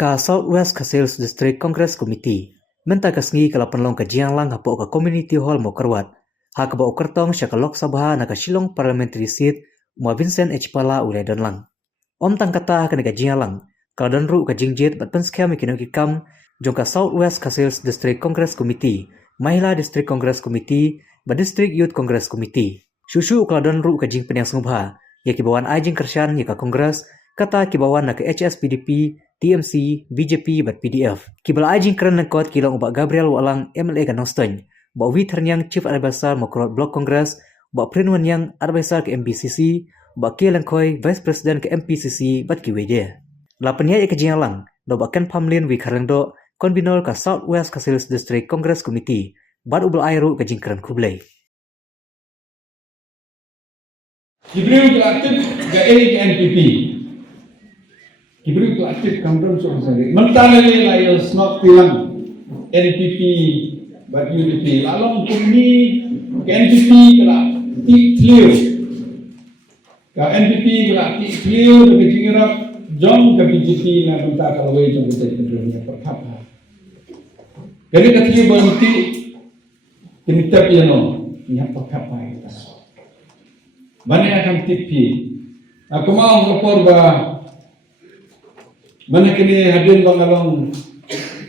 Ka Southwest Sales District Congress Committee menta kasngi kala penlong ka jiang lang hapo ka community hall mo karwat ha ka ba kertong sya ka Lok Sabha na ka Shillong parliamentary seat ma Vincent H Pala ulai don lang om tang kata ka ka jiang lang kala don ru ka jingjit bat penskam mikino kikam jong ka Southwest Sales District Congress Committee Mahila District Congress Committee ba District Youth Congress Committee susu kala don ru ka jing penyang sungba ya kibawan ajing kersyan ya ka Congress kata kibawan na ka HSPDP TMC, BJP bat PDF. Kibala ajing keren nangkot kilang ubak Gabriel Walang MLA ka Noston. Ba Wi Ternyang Chief Advisor Mokrot Block Congress, ba Prinwan yang Advisor ke MPCC, ba Kilang Koi Vice President ke MPCC bat kiwede. Lapannya ya kejing lang, do ba Ken Pamlin wi karengdo konbinol ka Southwest Sales District Congress Committee, bat ubal airu kejing keren kublai. Jibril aktif ga NPP. Jibril aktif kampung sore. Mentara ni layu snot tilang NPP bagi UDP. Lalu kini ke NPP kena clear. Ke NPP kena clear ke jingrap jom ke BJP na mentara kalau jom kita kedua perkara. Jadi ketika berhenti kini tapi no ni perkara kita. Mana akan tipi? Aku mau lapor mana kini hadir bangalong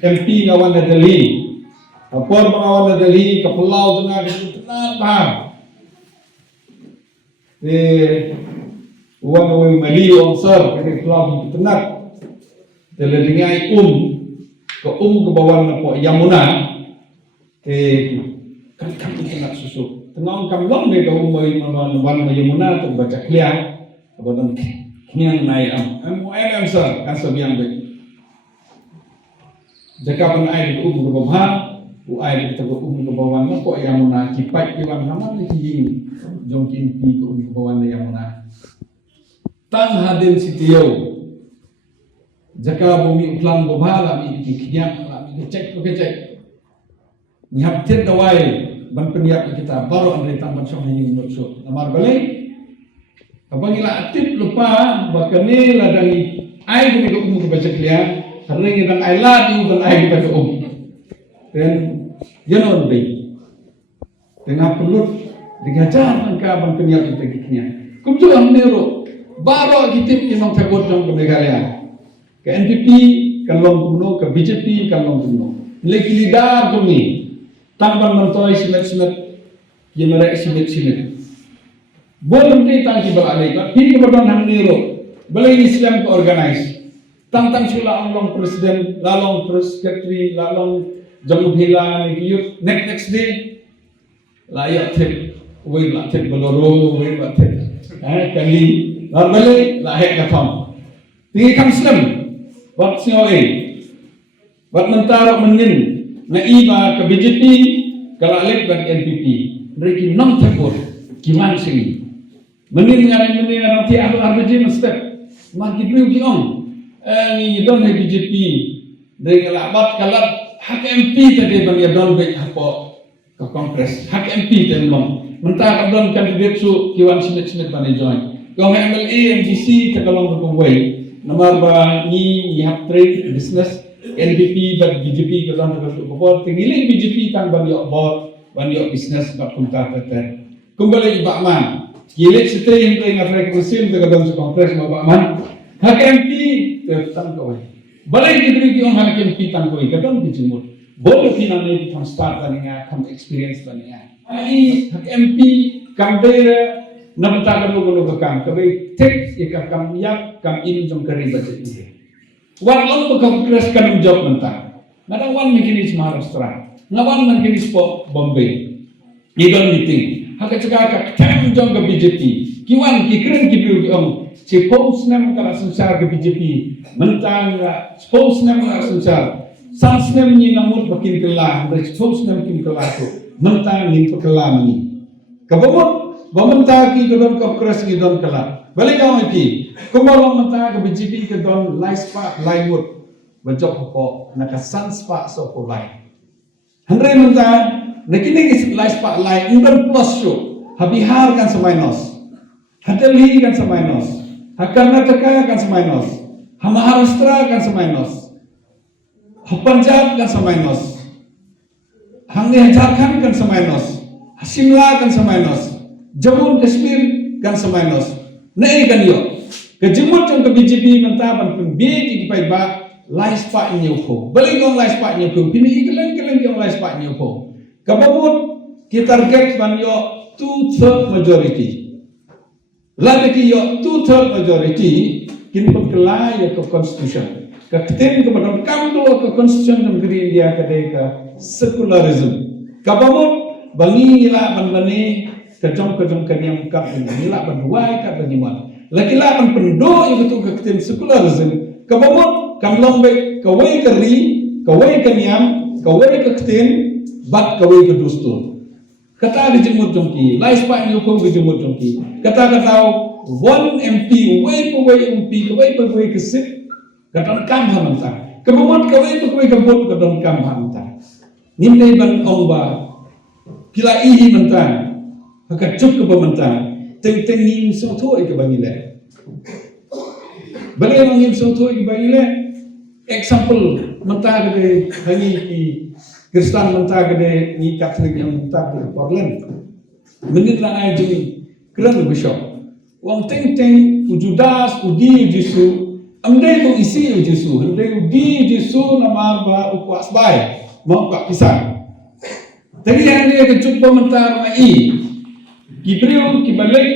MP ngawan na Delhi, kapor ngawan na Delhi, kapulau tengah kenapa? Uang uang mali uang ser, kini pulau tenat, terdengai ke bawah na po Yamuna, kan tenat susu. Tengah kamlong ni kau mawan Yamuna terbaca clear, abang Kian naik am sir kan sebiang baik. Jika pun air ke bawah, air kita ke bawah, kok yang mana kipai kiwan sama ni kini jom kimpi ke bawah yang mana. Tang hadir sitio. Jika bumi uklang bawah lah mi kian lah mi cek. Ni haptin dawai ban peniap kita baru andai tambah sama yang maksud. Namar balik. Apabila aktif lupa bakane ladang ai ko ko baca clear sering dan I love you dan ai kita dan janon be tengah perlu digajar angka bang peniap kita giknya kumtu amnero baro kitip imang tagot jong negara ke NPP kalong kuno ke BJP kalong kuno lagi lidar tumi tambang mentoy simet generek simet boleh kita kibal alaikat, ini kebetulan hamniro, boleh Islam to organize. Tantang sila ang presiden, lalong secretary, lalong jamubhila ni kiyut. Next day, layak tip, wait la tip baloro, wait la tip. Kali, boleh lahek katam. Tinggi kam Islam, buat COA, buat mentara menin, na iba ke BJP, kalalik bagi NPP. Mereka nam takut, kiman sini. Meningan nanti apa je mesti makin beliau kiong ni don hai BJP dengan labat kalat hak MP tadi bagi don baik apa ke Kongres hak MP tadi long mentah don kandidat su kiwan smith bani join kong MLA MGC terkalong berkumpul nomor ba ni hak trade business NPP bagi BJP ke don berkumpul tinggiling BJP tang bagi board bagi business bak kunta teter kembali ibakman Gilik setri yang ingat rekomendasi untuk dalam kongres Bapak Man. Hak MP tangkoi. Balai diberi kiong hak MP tangkoi. Kadang dijemur. Boleh finalnya di start tanya, kam experience tanya. Ini hak MP kambere nampak kalau bekam. Kabe tek ikam yak kam ini jom kari baca ini. Wan long kongres kan job mentah. Nadang wan mungkin Maharashtra. Ngawan mungkin Bombay. Idol meeting. Hak cakap tem jom ke BJP. Kiwan kikren kibiru kiong. Si pos nem kala sensar ke BJP. Mentang pos nem kala sensar. Sans nem ni namut makin kelah. Mereka pos nem makin kelah tu. Mentang ni pekelah ni. Kababut, bamentah ki kedon kongres ki don kelah. Balik kau iki. Kumolong mentah ke BJP ke don Laispa Laimut. Bajok apa nak sans pak so po lai. Henry mentah Nakini is Laispa Lai Indan plus show. Habihar kan semainos. Hadelhi kan semainos. Karnataka kan semainos. Maharashtra kan semainos. Punjab kan samainos, hangnya Jharkhand kan samainos, Shimla kan samainos, Jammu Kashmir kan samainos. Nei kan yo, kejemut trong ke BJP mentah pun big ipai ba lais pa nyoko. Balik dong lais pa nyoko, pini ikeleng yang lais pa nyoko. Kabamut kita target ban yo 2/3 majority. Lagi ki yo 2/3 majority kin pengkelai ya ke constitution. Keketin kepada kamdo ke constitution ng India kadai ke secularism. Kabamut bangi nila banbani kejong kanyang kap nila banduai kat banyiman. Lagi la ban pendo yang betul keketin secularism. Kabamut kamlong baik kawai keri, kawai kanyam, kawai keketin, bat kawai kedustur. Kata dijemut jongki, lais pak nyokong dijemut jongki. Kata one MP, kawai MP, kawai kesip, kata kam hamanta. Kabamut kawai kebut kata kam hamanta. Nimdai ban ongba, kila ihi mentang. Haka cuk ke pementang, teng ngim soto ke bangile. Balik ngim soto ke bangile. Example mentah gede hani ki Kristen mentah gede ni Katolik yang mentah ke Portland. Menit lang ay jini keren bishop. Wang teng ujudas udi Jesu, amdai ko isi Jesu, amdai udi Jesu namar ba ukwas bay, mau pak pisang. Tadi yang dia kecuk pementah mai. Kibriu, kibalik,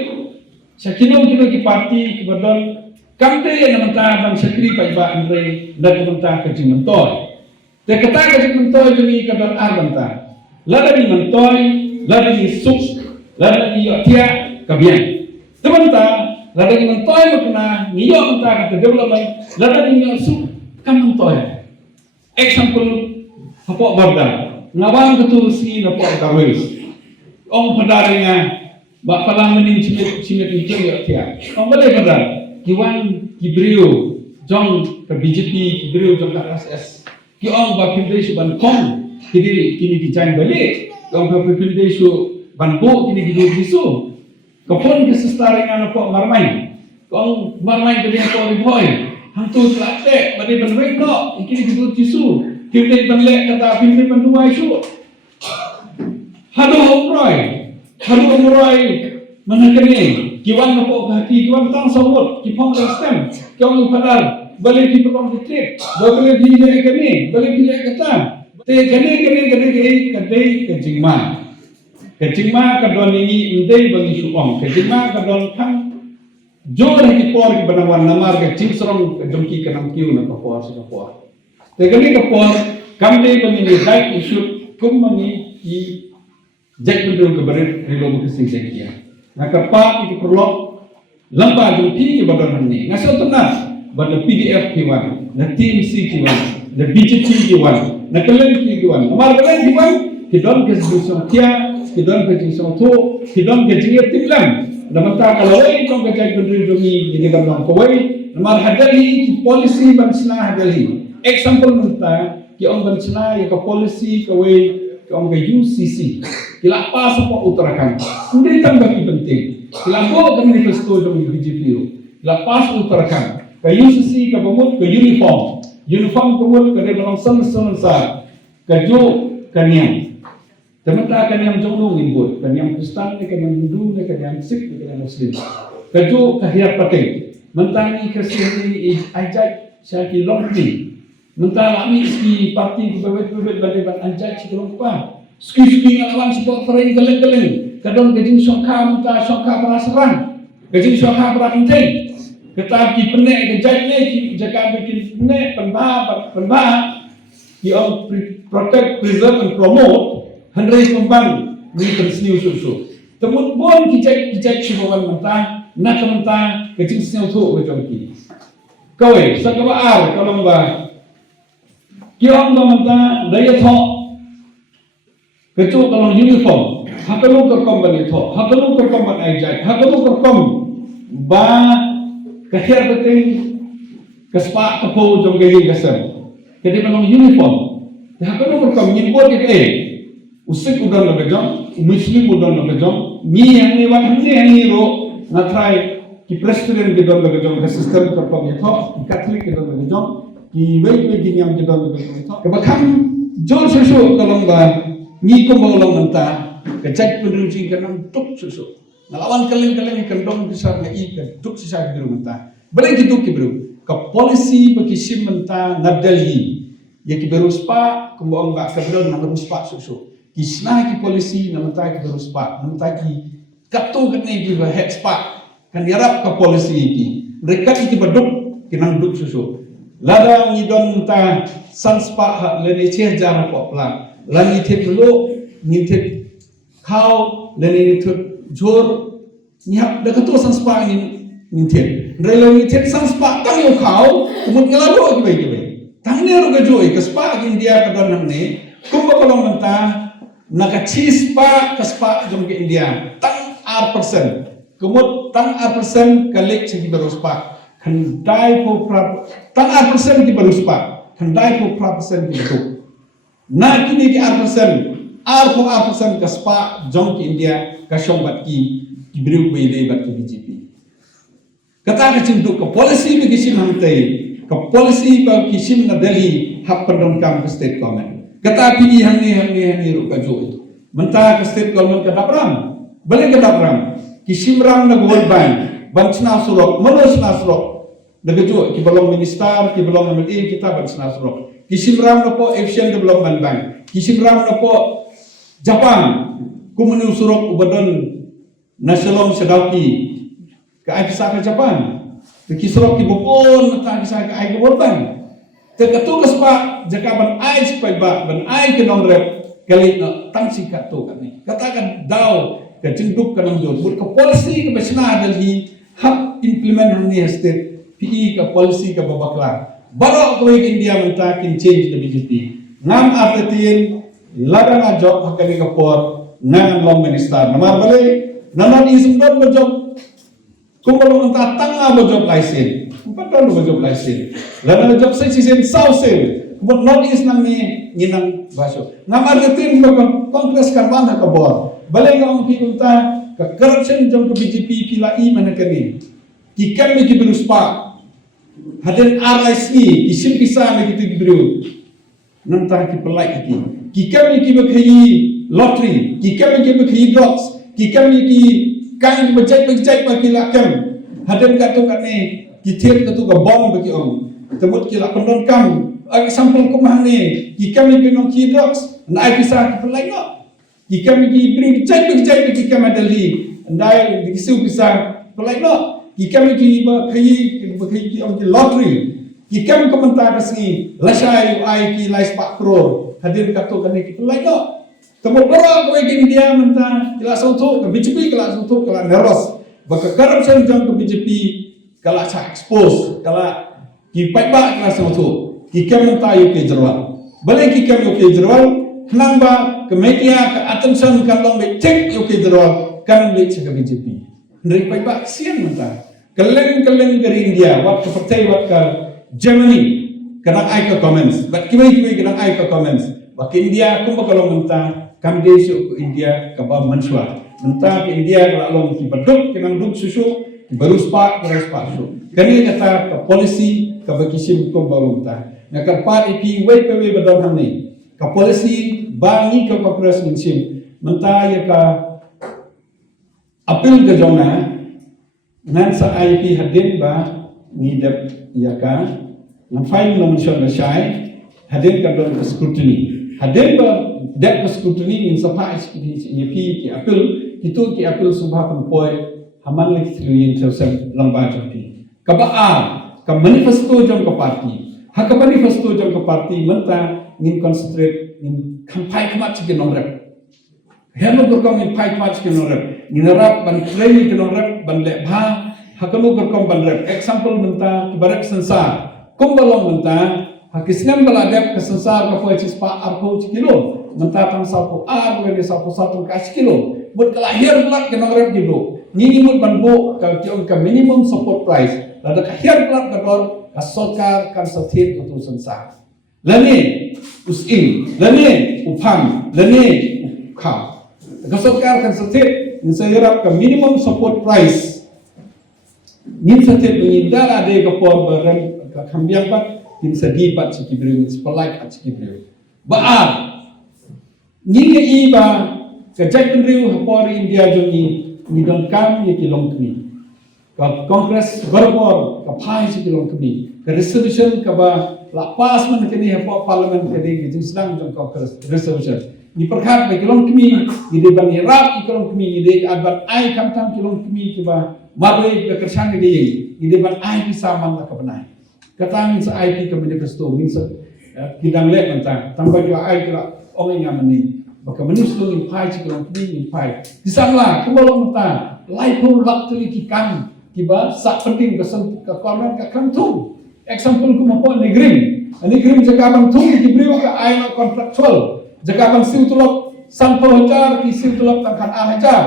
sakino ki parti, kibadon, kamte yang mentah bang sakri pajba andre, dan mentah kaji mentoy. Te kata kaji mentoy jeni kadang mentah. Lada ni mentoy, lada ni suk, lada ni yotia kabian. Te mentah, lada ni mentoy makna niyo mentah kata development, lada ni suk kam mentoy. Example, hapok barda, ngawang ketusi hapok kawis. Ong padaringnya bak palang mening cimit hijau ya tiap. Kembali pada kiwan kibriu jong ke BJP kibriu jong ke RSS. Ki ong bak pilih ban kong kini dijain balik. Ong bak pilih ban bo kini hidup disu. Kapon ke sestaringan apa marmain. Ong marmain ke dia apa riboy. Hantu selate bagi ban wengko kini hidup disu. Pilih ban lek kata pilih ban dua isu. Halo Roy. Haru umurai mana kini kiwan napo hati kiwan tang sawut kipong stem kiong padal balik di pekong ditrik balik di ne kini balik di kata te kene kejingma kadon ini indai bagi suong kejingma kadon kang jor di por di banawan namar ke cing serong jongki kanang kiu na kapor sa kapor te kene kapor kamde bagi ni dai isu kumani i Jack betul keberit rilo bukising sekia. Nah kepak itu perlu lembar jumpi ke badan ini. Ngasih tenang pada PDF kiwan, na TMC kiwan, na BJP kiwan, na kalian kiwan. Nomor kalian kiwan, kidon kesebut kia, kidon kesebut tu, kidon kesebut tiklam. Namun tak kalau itu kerja betul demi jadi dalam kawai. Nomor hadali polisi bansna hadali. Example mentah, kiong bansna ya ke polisi kawai. Kau ke UCC, kila pas apa Uttarakhand, ini kan bagi penting. Kila kau kami restu dengan BJP, kila pas Uttarakhand, ke UCC ke pemut ke uniform pemut ke dalam sensor, ke jo kanyang. Teman-teman kanyang jomlo imbut, kanyang Kristen, kanyang Hindu, kanyang Sikh, kanyang Muslim. Ke jo kahiyat pakai, mentang Kristen ini ajak saya kilom ni. Mentah kami isi parti bebet balik anjak cikulong pa. Ski ngalawan support frame geleng. Kadang gajing songka mentah songka perasaran. Gajing songka peranteng. Tetapi penek gajak ne jaga bikin penek penbah. Ki on protect, preserve and promote. Handai pembang ni persniu susu. Temut bon kijak cibawan mentah. Nak mentah gajing sniu tu macam ki. Kawai sakawa ar kalau mbak. Kiong manta daya tho kecu kalau uniform hakalu kerkom bani tho hakalu kerkom ban ajak hakalu kerkom ba kahir beting kespa kepo jong geli gasem jadi memang uniform hakalu kerkom nyimbot ke usik udan la bejong muslim udan la bejong ni yang ni wan ni ro na try ki president ke don la bejong ke system kerkom tho katolik ke don la bejong ki wei gini yang jadon ke bakam jol susu kalau ba ni ko mo long menta ke cek pendruci kan tuk susu ngelawan kalian ikan dong bisa ngai ke tuk sisa biru menta balik gitu ki biru ke polisi bagi sim menta nadalhi ya ki biru spa kumbo nga ke biru na biru spa susu kisna ki polisi na menta ki biru spa na menta ki kapto kan ni bi head spa kan yarap ke polisi ki mereka ki beduk kinang duk susu lada ngidon ta sanspa ha lene che jara ko plan lani the lo ni the khao lene the jor nyap da to sanspa ni the relo ni the sanspa tang yo khao kumut ngala ro ki bai tang ne ro ga jo ke spa india ka don nam ne kum ba kolong menta naka chispa ka spa jom ke india tang R% kumut tang R% kalik segi baru spa khandai ko prap tang R% ki baru spa khandai ko prap% ki betul na kini ki R% ko R% ka spa jong ki India ka shombat ki beriu be le bat ki BJP kata ka chindu ka policy be kisim hamtai ka policy ba kisim na Delhi hap pandon kam ka state government kata pi hani ru ka jo itu menta ka state government ka dapram balik ka dapram kisim ram na World Bank bansna surok manosna surok Nagajo, ki belum minister, ki belum MLA, kita bansna surok. Kisim ram na po Asian Development Bank. Kisim ram na po Japan. Kumunu surok ubadon nasyalom sedauki. Ka ay kisa ka Japan. Kisurok ki bopon mata kisa ka ay World Bank. Tekatukas pa jakaban ay sipay ba ban ay kinong rep kali na tangsi ka to kani. Katakan daw ka cinduk ka ng Diyos. But ka policy ka basina dalhi hap implement ni state PE ka policy ka babakla. Baru ako yung India menta kin change na BJP. Ngam artetin laga nga job hakani ka por ngan long minister. Namar balay nanan isum don ba job. Kung balong menta tanga ba job license. Padahal ba job license. Laga job sa sisen south sale. Kung not is nang ni nginang baso. Ngam artetin ba Congress kan man ka bor. Balay nga ang pikunta ka corruption jom ka BJP pila i man kani. Kikan mi kibiru spa haden RIC kisim pisa mi kitu kibiru nanta ki pelai kiti kikan mi kibe khayi lottery kikan mi kibe khayi drugs kikan mi ki kain bejai pa kilakam haden katu katne kithet katu ka bom bagi om tebut kilak pendon kam example kumah ne kikan mi kinong ki drugs nai pisa ki pelai no kikan mi ki biru bejai pa kikan madali ndai dikisiu pisa pelai no Kami ki ki lottery kami komentar kesini lasai ai ki lais 4 crore hadir kato kan ki lai no temu boro ko ki dia menta kila sautu ke BJP kila sautu kila nervous baka corruption jang ke BJP kala sa expose kala ki paiba kila sautu ki kami menta yu ke jerwal balik ki kami yu ke jerwal nang ba ke media ke attention kan long be check yu ke jerwal kan le ke BJP ndai paiba sian menta keleng dari India, wat ke partai, wat ke Germany, kadang ai ke comments, bat kimi kadang ai ke comments, bak India kumba kalau mentah, kam desu India kaba manswa, mentah ke India kalau long ki baduk, kenang duk susu, baru spa susu, kani kata ke polisi, ke bakisim kumba mentah, nakar part ipi wai pewe badon hamni, ke polisi bangi ke Congress minsim, mentah ya ke apil ke jona. Nan sa IP hadin ba ni dep yaka nan file nomination na shai hadin ka don scrutiny hadin ba dep scrutiny in sa pa ki apil itu ki apil subha kan poi haman lek thluin thosem lamba jati ka ba ka manifesto jong ka party ha ka manifesto jong ka party menta nin concentrate in kampai kamat ki nomrep hello gorkom in pai kamat ki nomrep Ninarap ban training kinorep ban lebha hakalu gorkom ban rep example menta kibarek sensar kumbalong menta hakisnem baladep ke sensar ka foi cispa arko kilo menta tam sapu ar wene sapu satu ka kilo but kalahir plat kinorep gido nini mut ban bo ka kion ka minimum support price lada kahir plat kador ka sokar kan sathit utu sensar lani usin lani upam lani ukha ka sokar kan sathit Insayarap ka minimum support price. Nin satit mengindal ada ke por berem ka kambiang pat kin sedipat sekibriu sepelak at sekibriu baar ni ke iba kejak pendriu hapori India joni ni don kam ye kilong kni ka kongres berbor ka phai sekilong kni ka resolution ka ba la pas man ke ni hapo parliament ke di ke sedang jong kongres resolution ni perkhat ba kilong kni ni de ban iraq kilong kni ni de abat ai kam tam kilong kni ke ba marwe ke kersang ke ni de ban ai bisa man ka benai katang sa IT ka manifesto min sa kidang le mantang tambah jo ai kira ong nga mani baka manuslo ni phai sekilong kni ni phai disangla kebolong ta lai pun waktu ki kam tiba sak penting ke korban ke kantung example ku mapo negrim jaka bang tung ki brio ka aino kontraktual jaka bang siu tulok sampel hajar ki siu tulok tangkan hajar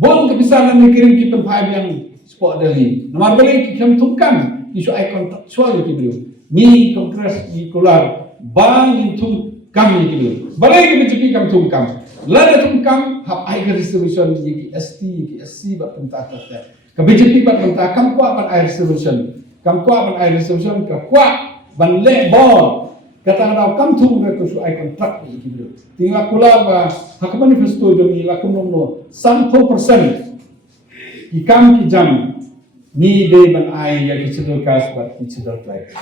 bon kebisanan negrim ki penpai yang sport dari nomor balik ki kam tungkan isu ai kontraktual ki brio ni kongres di kular bang intung kam ki brio balik ki bici kam tungkam lada tungkam hab ai resolution ki ST ki SC ba pentatata KBJP bat mentah kam kuat ban air resolution kam kuat ban air resolution ka kuat ban le bor kata daw kam tung re ko su ai kontrak ni kibro tinggal kula ba hak manifesto jom ni lakum nomno 100% ki kam ki jam ni de ban ai ya ki sedul kas bat ki sedul trai